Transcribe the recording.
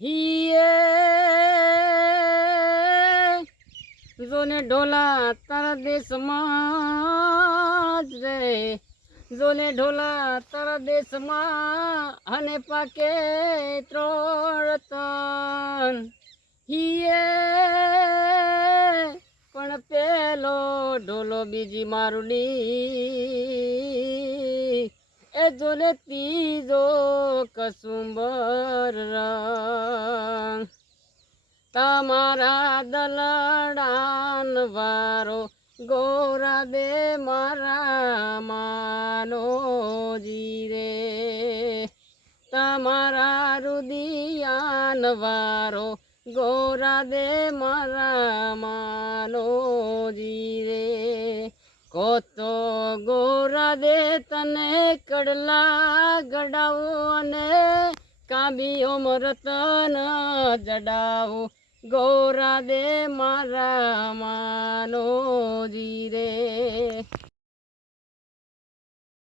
હિયે જોને ઢોલા તારા દેશમાં જ રે, જોને ઢોલા તારા દેશમાં અને પાકે ત્રોળતન. હિયે પણ પેલો ઢોલો બીજી મારુડી, એ જોને ત્રીજો કસુંબર રંગ. તમારા દલડાન વારો ગોરા દે મારા માનોજી રે, તમારા રુદિયાન વારો ગોરા દે મારા માનોજી રે. કોતો ગોરા દે તને કડલા ગડાવો અને કાબીઓ મરતન જડાવું, ગોરા દે મારા માનોજી રે.